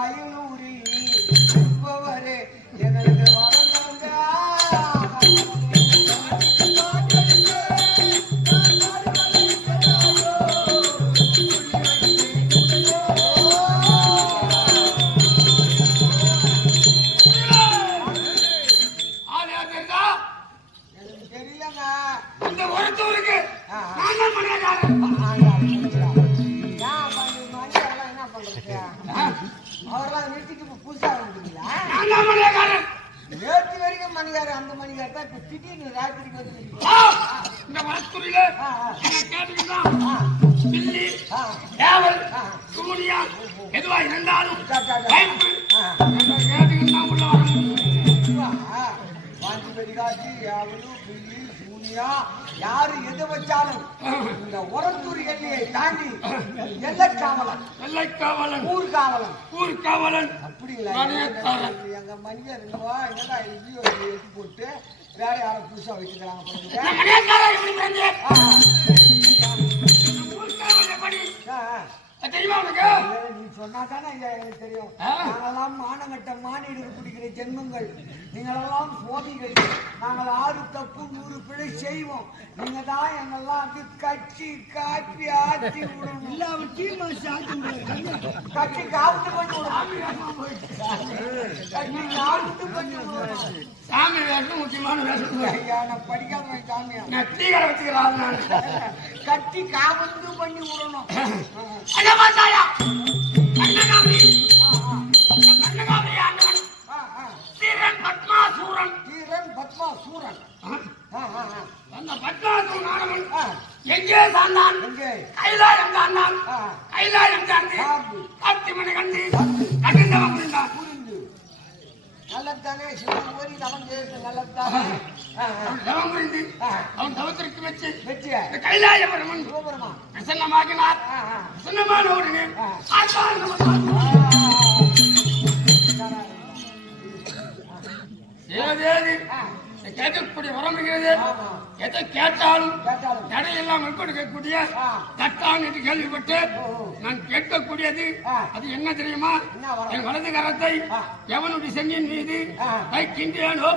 ควายเลี้ยงลูก புதுசா வந்துட்டீங்களா மணியாக்காரன். நேற்று வரைக்கும் மணிகாரு அந்த மணிகாரு தான் இப்ப திடீர்னு ராத்திரிக்கு வந்து இந்த. ஆ, பில்லி. சூனியா, எதுவா இருந்தாலும் சா, சா, சா. பயப்பு. ஆ. என்னை கேட்டுக்கிட்டா உள்ள வரணும். இதுவா? வாந்தி பெரிகாட்சி யாவலு பில்லி சூனியா யாரு எது வச்சாலும் இந்த உரத்தூர் எல்லையை தாண்டி எல்லை காவலன் வெள்ளைக்காவலன், ஊர் காவலன் ஊர்காவலன், அப்படிங்களா மணியக்காரன். எங்க மனிதர் என்னவா என்னடா ஒரு எடுத்து போட்டு வேற யாரும் புதுசா வச்சுக்கிறாங்க பாருங்க தெரியுமா உனக்கு? ஏ, நீ சொன்னா தானே ஐயா எனக்கு தெரியும். ஆ. நாங்கெல்லாம் மானங்கட்ட பிடிக்கிற ஜென்மங்கள். நீங்களெல்லாம் சுவாமிகள் நாங்கள் ஆறு தப்பு நூறு பிழை செய்வோம். நீங்க தான் எங்கெல்லாம் வந்து கட்டி காப்பி ஆட்டி விடணும். கட்டி காப்பிட்டு பண்ணி பண்ணி விடணும். சாமி வேஷம் முக்கியமான வேஷம் ஐயா நான் படிக்காம சாமியா நான் தீவிர வச்சுக்கிறாள் நான். கட்டி காபந்து பண்ணி விடணும் கண்ணகாமி ஆ, ஆ, கண்ணகாமி ஆண்டவன். தீரன் பத்மாசூரன் தீரன் பத்மா சூரன் ஆ, ஆ, ஆ, ஆ. அந்த பத்மாசூரன் ஆனவன் எங்கே சார்ந்தான் எங்கே? கைலாயம் சார்ந்தான் ஆ, கைலாயம் சார்ந்து சார்ந்து. பத்திமனை கண்டு கடிந்தவன் நல்லதானே சிவன் ஓரி ஆ, ஆ. அவன் தவம் புரிந்து. அவன் தவத்திற்கு வச்சு இந்த கைலாய பிரமன் சிவபெருமா பிரசன்னமாகினார். பிரசன்னமான உடனே ஆ. கேட்கக்கூடிய வரம் இருக்கிறது எதை கேட்டாலும் தடையெல்லாம் கொடுக்கக்கூடிய ஆ. தட்டான் என்று கேள்விப்பட்டு. நான் கேட்கக்கூடியது. அது என்ன தெரியுமா என்ன வரம்? என் வலது கரத்தை. எவனுடைய செங்கின் மீது ஆ. வைக்கின்றேனோ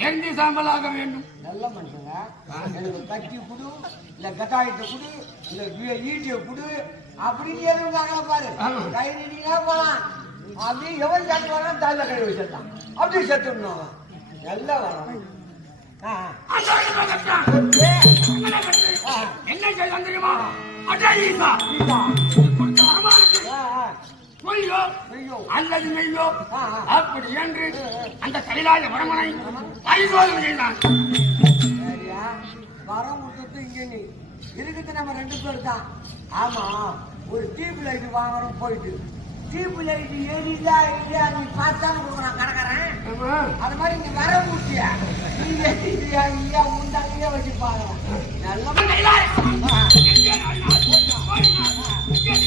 எரிந்து சாம்பலாக வேண்டும் நல்ல மனுஷங்க எனக்கு கட்டி குடு இல்ல கட்டாயத்தை குடு இல்ல ஈட்டிய குடு அப்படின்னு எதுவும் பாரு. கை நீட்டினா போலாம் அப்படி எவன் சாட்டு வரான் தாயில கை வச்சிருந்தான் அப்படி செத்துடணும் அவன். எல்லாம் என்ன செய்யலாம் தெரியுமா அடே பொய்யோ ஐயோ. அல்லது மெய்யோ ஆ, அப்படி என்று அந்த கைலாய வரமனை பரிசோதனை செய்தான் சரியா வரம் விட்டுட்டு இங்க நீ இருக்குது நம்ம ரெண்டு பேர் தான் ஆமா ஒரு டியூப் லைட் வாங்குறோம் போயிட்டு டியூப் லைட் எரியுதா இல்லையா நீ பார்த்தாலும் கொடுக்குறான் கடைக்காரன். அது மாதிரி நீ வர முடியா நீ எரியுதா இல்லையா முந்தாலேயே வச்சு பாக்கலாம் நல்ல அப்ப கைலாயம். எங்கே நாடினார்? ஓடினார்.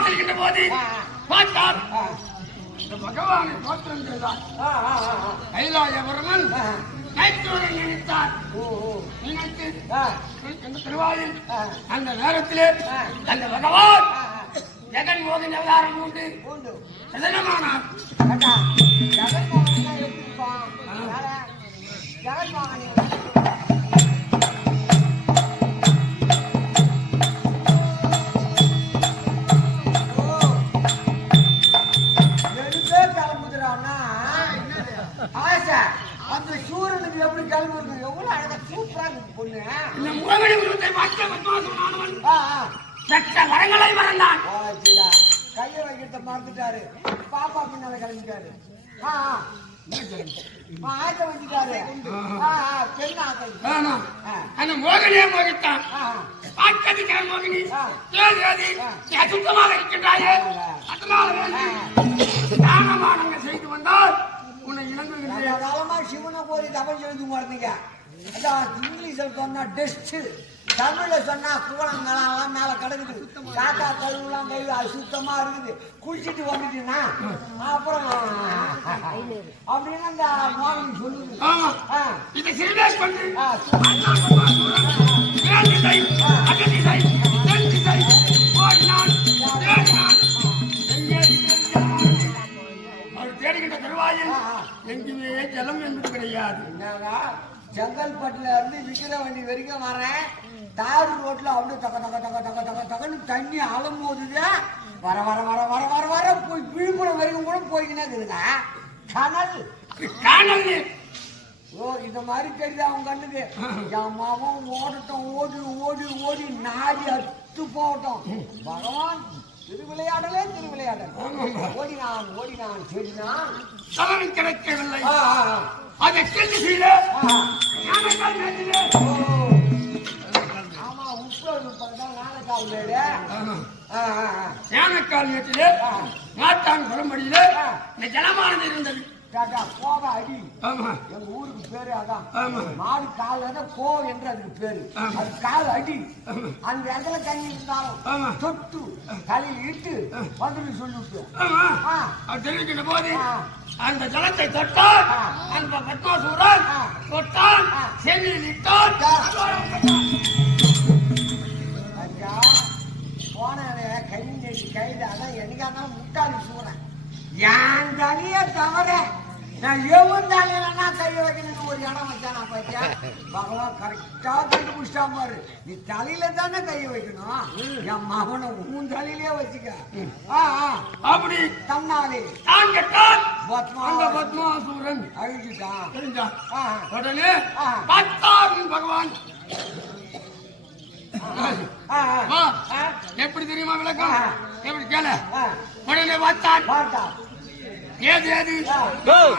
செல்கின்ற போது பார்த்தார் இந்த பகவானை தோற்றம் செய்தார் கைலாயபுரமன் நினைத்தார் ஓ, நினைத்து அந்த திருவாயில் அந்த நேரத்திலே அந்த பகவான் ஜெகன் மோகன் அவதாரம் உண்டு உண்டு. பிரதனமானார் ஏண்டா, ஜெகன்மோகன்னா எப்படி வரங்களை மறந்தான். கையை வைக்கிறத மறந்துட்டாரு. பாப்பா பின்னால கிளம்பிட்டாரு. மோகனியே மோகித்தான். ஆ, பார்க்கறதுக்காக மோகினி. அசுத்தமாக இருக்கின்றாயே. அதனால தானமானங்க செய்து வந்தால் உன்னை காலமா சிவனை போய் தபம் எழுதி மறந்தீங்க அதான் இங்கிலீஷ்ல சொன்னா டெஸ்ட். தமிழ்ல சொன்னா கூழங்கலாம் மேல கிடக்குது. காக்கா கழுவுலாம் கழுவு அசுத்தமா இருக்குது. குளிச்சுட்டு வந்துட்டீங்கன்னா அப்புறம் அப்படின்னு அந்த மோகன் சொல்லுது. இதை சிறுவேஷ் பண்ணு. தேடுகின்ற தருவாயில் எங்குமே ஜலம் என்பது கிடையாது. என்னங்க செங்கல்பட்டுல இருந்து விக்கிரவண்டி வரைக்கும் வரேன் தார் ரோட்ல அப்படியே தக்க தக்க தக்க தக்க தக்க தக்கன்னு தண்ணி அலம்போதுது. வர வர வர வர வர வர போய் விழுப்புரம் வரைக்கும் கூட போய்க்கினே இருக்குதுங்க. கனல் நீர். ஓ இந்த மாதிரி தெரியுது அவன் கண்ணுக்கு? என் மாமன் ஓடட்டும் ஓடி ஓடி ஓடி நாடி அத்து போகட்டும். பகவான் திருவிளையாடலே திருவிளையாடல். ஓடினான் ஓடினான் செடினான் சலனம் கிடைக்கவில்லை. அதை கெட்டு செய்த மேட்டிலே மாட்டான் குளம்படியிலே இந்த ஜலமானது இருந்தது. போக அடி. ஆமா. எங்க ஊருக்கு பேரு அதான். ஆமா. மாடு கால கோ என்று அதுக்கு பேரு. அது கால் அடி. அந்த இடத்துல தண்ணி இருந்தாலும். தொட்டு தலையில் இட்டு வந்துட்டு சொல்லிவிட்டு தெரிவிக்கின்ற போது. அந்த ஜலத்தை தொட்டால். அந்த பத்மாசூரன். தொட்டால். சென்னையில் இட்டால் போனவனே கை கையில அதான் என்னைக்கானாலும் முட்டாளி சூறேன். என் தலைய தவிர நான் எவன் தலையிலன்னா கையை வைக்கணும்னு ஒரு இடம் வச்சானா பாத்தியா? பகவான் கரெக்டா கண்டுபிடிச்சா பாரு. நீ தலையில தானே கையை வைக்கணும். என் மகனை உன் தலையிலே வச்சுக்க. அப்படி. தன்னாலே. பத்மாசூரன் அழிஞ்சுட்டான் உடனே ஆ. பார்த்தான் பகவான். எப்படி தெரியுமா விளக்கம். எப்படி கேள. உடனே பார்த்தான் பார்த்தா ஏது ஏது.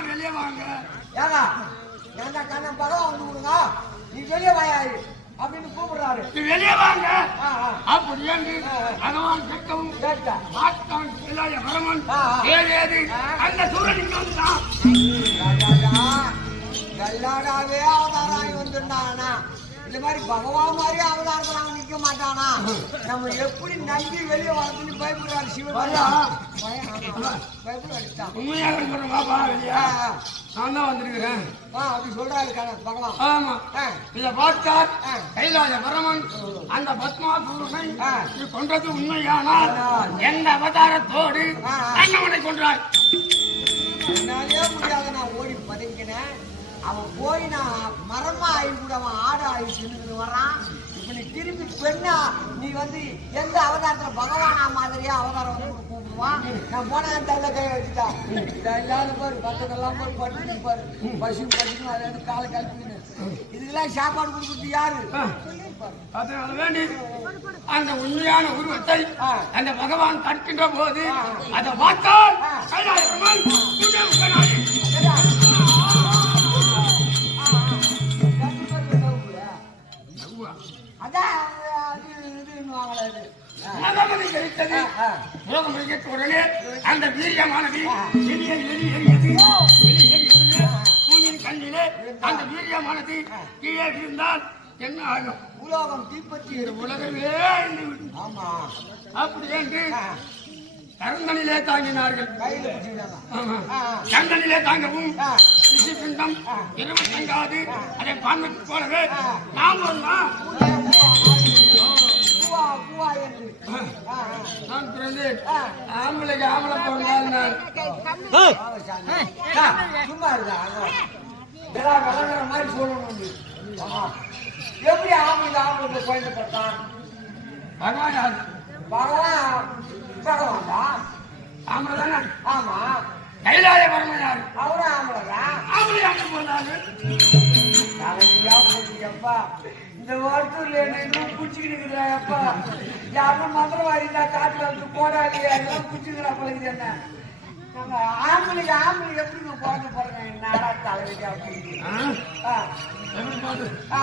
வெளியே வாங்க. ஏங்க நான் தான் கண்ணன் பகம் வந்து விடுங்க. நீ வெளியே வாயாரு அப்படின்னு கூப்பிடுறாரு. நீ வெளியே வாங்க. அப்படி என்று பகவான் இளைய வரமன். ஆ, ஆ. ஏது அந்த வந்துட்டான். ராஜாடா, கல்லாடாவே அவதாரம் வந்துருந்தானா இந்த மாதிரி பகவான் மாதிரி அவதாரத்தில் அவன் நிக்க மாட்டானா நம்ம எப்படி நம்பி வெளியே வரதுன்னு பயப்படுறாரு சிவன் வர்றா. பயம், ஆமா. பயப்பட அடித்தான் உண்மையாக சொல்றேன் பாப்பா வெளியே. நான் தான் வந்திருக்கிறேன் ஆ, அப்படி சொல்றாரு பகவான் ஆமா இத பார்த்தார். கைலாய பரமன் அந்த பத்மாசூரனை ஆ. நீ கொன்றது உண்மையானால் எந்த அவதாரத்தோடு. அண்ணவனை கொன்றாய் என்னாலே முடியாத நான் ஓடி பதுங்கினேன் அவன் போய் நான் மரமா ஆகி கூட அவன் ஆடு ஆகி வரான் இப்ப நீ திருப்பி பெண்ணா நீ வந்து எந்த அவதாரத்துல பகவானா மாதிரியா அவதாரம் வந்து கூப்பிடுவான்? நான் போன அந்த தள்ள கை வச்சுட்டான் இல்லாத பாரு பக்கத்தெல்லாம் போய் படுத்து பாரு. பசு படுத்து அதை காலை கழிப்பின்னு இதுக்கெல்லாம் சாப்பாடு கொடுக்குறது யாரு? வேண்டி அந்த உண்மையான உருவத்தை. அந்த பகவான் கற்கின்ற போது அதை பார்த்தால் உலகம் முடிக்க உடனே அந்த வீரியமானது எளிய எலி எரியது. எலி எரியுடனே பூமியின் கண்ணிலே அந்த வீரியமானது கீழே விழுந்தால் என்ன ஆகும்? உலோகம் தீப்பற்றி. உலகமே. ஆமா. அப்படி என்று கரந்தனிலே தாங்கினார்கள். கந்தனிலே தாங்கவும் ஆ. இரவு தங்காது அதை பார்வைக்கு போலவே. நாம் வருமா பூவா, என்று. நான் பிறந்தேன். ஆம்பளைக்கு ஆம்பளை பிறந்தால் சும்மா இருக்கா விளங்குற மாதிரி சொல்லணும். எப்படி ஆம்பளை ஆம்பளை குழந்தை பட்டான் பகவான் யார்? பகவான் பகவான்டா ஆம்பளை தானே ஆமா கைலாய அவரும் ஆம்பளைதான் ஆம்பளை அங்க போனாரு தலைவியா போச்சுக்கப்பா. இந்த வருத்தூர்ல என்ன இன்னும் அப்பா யாரும் மந்திரவாதி இருந்தா காட்டுல வந்து போடாது எல்லாம் குச்சிக்கிறா பழகுது என்ன? நாங்க ஆம்பளைக்கு ஆம்பளைக்கு எப்படிங்க பிறந்து போறேங்க? என்னடா தலைவியா போயிட்டு ஆ? ஆ,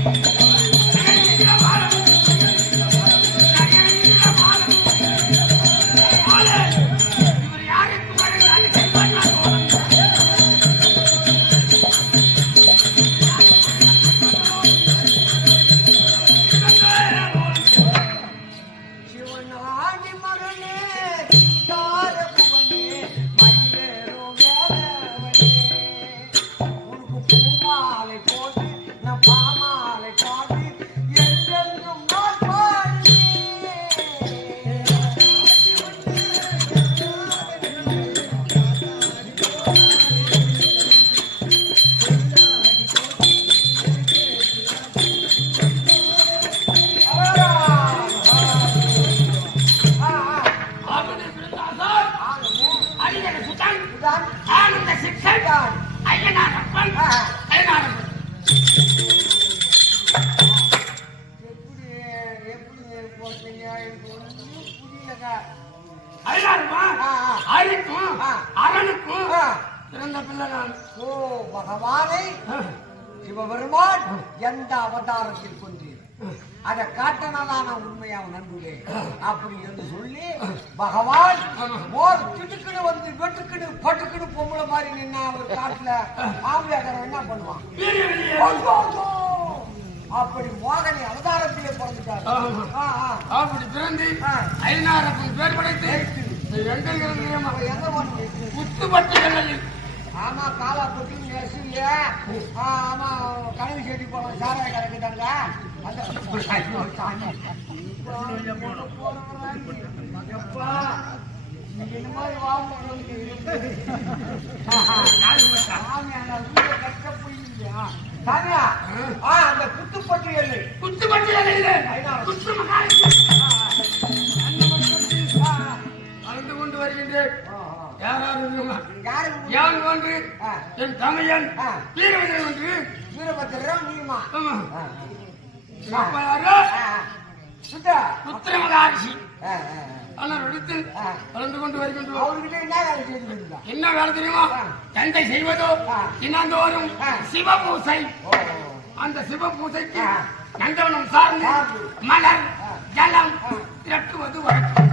எப்படி பாரு? ஆ. அரிக்கும். அரணுக்கும். பிறந்த பிள்ளை நான் ஓ பகவானை. சிவபெருமான் எந்த அவதாரத்தில் கொண்டீர்? அதை காட்டினதான உண்மையாக நண்புலே அப்படி என்று சொல்லி பகவான் மோர் திடுக்குன்னு வந்து வெட்டுக்குன்னு பட்டுக்குன்னு பொம்பளை மாதிரி நின்னா ஒரு காட்டுல ஆம்பளையாக்காரன் என்ன பண்ணுவான் வீரிய வெளியே ஐயோ, ஐயோ! அப்படி மோகனி அவதாரத்திலே பிறந்துட்டார் ஆமா. ஆ, ஆ. அப்படி பிறந்து. ஐயனாரப்பன் பேர் படைத்து எல்லையில். ஆமா காலா பொட்டி நெசில ஆமா கனவு செடி போனோம் சாராய கறக்குதாங்க. அந்த எப்பா, இந்த மாதிரி வாழ்ந்தவங்களுக்கு சாமி, ஆ, அந்த குத்துப்பட்டு எள்ளு. புத்துப்பட்டு எல்லையில் ஆ. அழுந்து கொண்டு வருகின்றேன். யான் ஒன்று. என் தமையன். வீரவதன் ஒன்று. வீரபத்திரம் நீமா ஆமா. ஆனால் ஆ. வளர்ந்து கொண்டு வருகின்றோம் அவர்கிட்ட என்ன வேலை செய்துருந்தா என்ன வேலை தெரியுமா. தந்தை செய்வதோ. தினந்தோறும் ஆ. சிவபூசை ஓ அந்த சிவபூசைக்கு ஆ. நந்தவனம் சார்ந்து. மலர். ஜலம். திரட்டுவது வழக்கம்